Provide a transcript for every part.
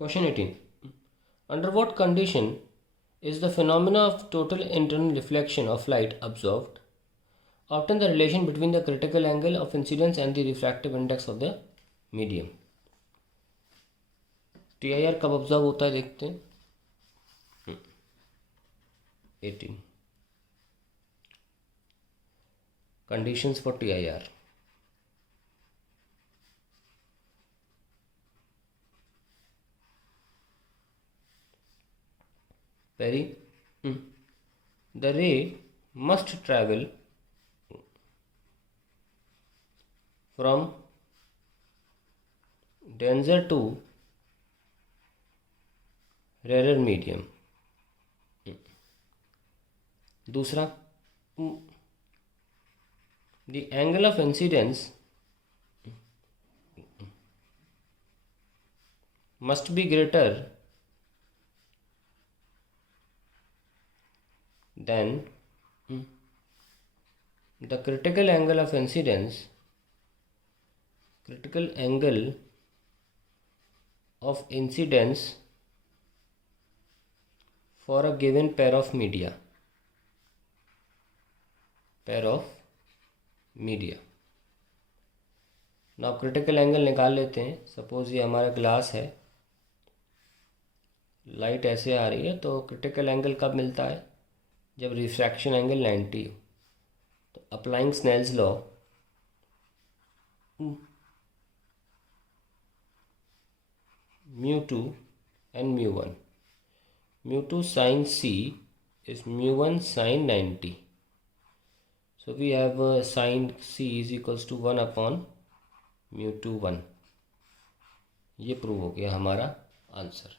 Question 18. Under what condition is the phenomena of total internal reflection of light observed? Obtain the relation between the critical angle of incidence and the refractive index of the medium. TIR कब observe होता है देखते हैं. 18. Conditions for TIR. Perry, the ray must travel from denser to rarer medium. दूसरा, the angle of incidence must be greater than the critical angle of incidence, critical angle of incidence for a given pair of media. now critical angle निकाल लेते हैं. Suppose ये हमारा glass है, light ऐसे आ रही है, तो क्रिटिकल एंगल कब मिलता है? जब रिफ्रैक्शन एंगल 90 हो. तो applying Snell's law, mu2 and mu1. mu2 sin c is mu1 sin 90. So we have sin c is equals to 1 upon mu2 1. ये प्रूव हो गया हमारा आंसर.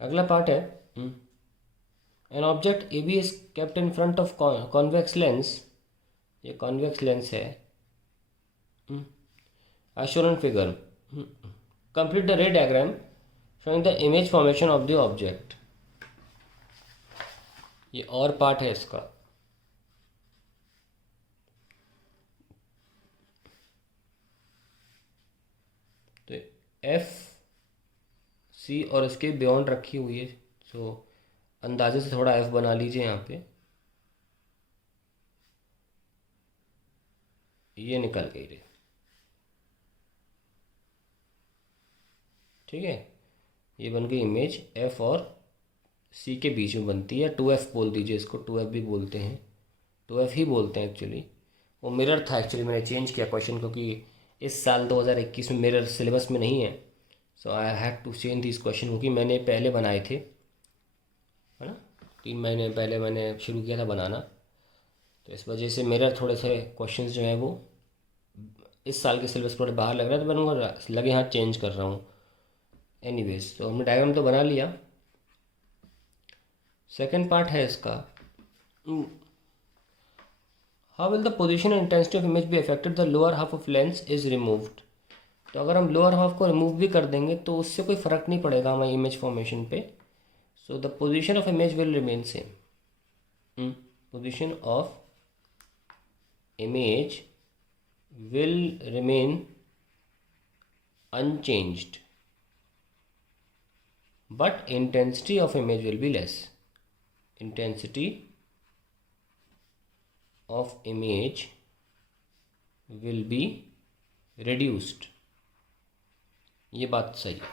अगला पार्ट है, an object A B is kept in front of convex lens. ये convex lens है. as shown in figure. Complete the ray diagram showing the image formation of the object. ये और part है इसका. तो F C और इसके beyond रखी हुई है, सो अंदाजे से थोड़ा एफ बना लीजिए यहाँ पे. ये निकल गई रे. ठीक है, ये बन गई इमेज. एफ और सी के बीच में बनती है. 2F बोल दीजिए इसको, 2F भी बोलते हैं, 2F ही बोलते हैं एक्चुअली. वो मिरर था एक्चुअली, मैंने चेंज किया क्वेश्चन क्योंकि इस साल 2021 में मिरर सिलेबस में नहीं है. So I had to change this question क्योंकि मैंने पहले बनाए थे, है ना, 3 महीने पहले मैंने शुरू किया था बनाना. तो इस वजह से मिरर थोड़े से क्वेश्चन जो हैं वो इस साल के सिलेबस थोड़े बाहर लग रहा है, तो मैंने लगे हाँ चेंज कर रहा हूँ. एनीवेज, तो हमने डायग्राम तो बना लिया. सेकेंड पार्ट है इसका, how will the position and intensity of image be affected the lower half of lens is removed. तो अगर हम लोअर हाफ को रिमूव भी कर देंगे तो उससे कोई फ़र्क नहीं पड़ेगा हमारी इमेज फॉर्मेशन पे. So the position of image will remain same. Position of image will remain unchanged, but intensity of image will be less. Intensity of image will be reduced. ये बात सही है.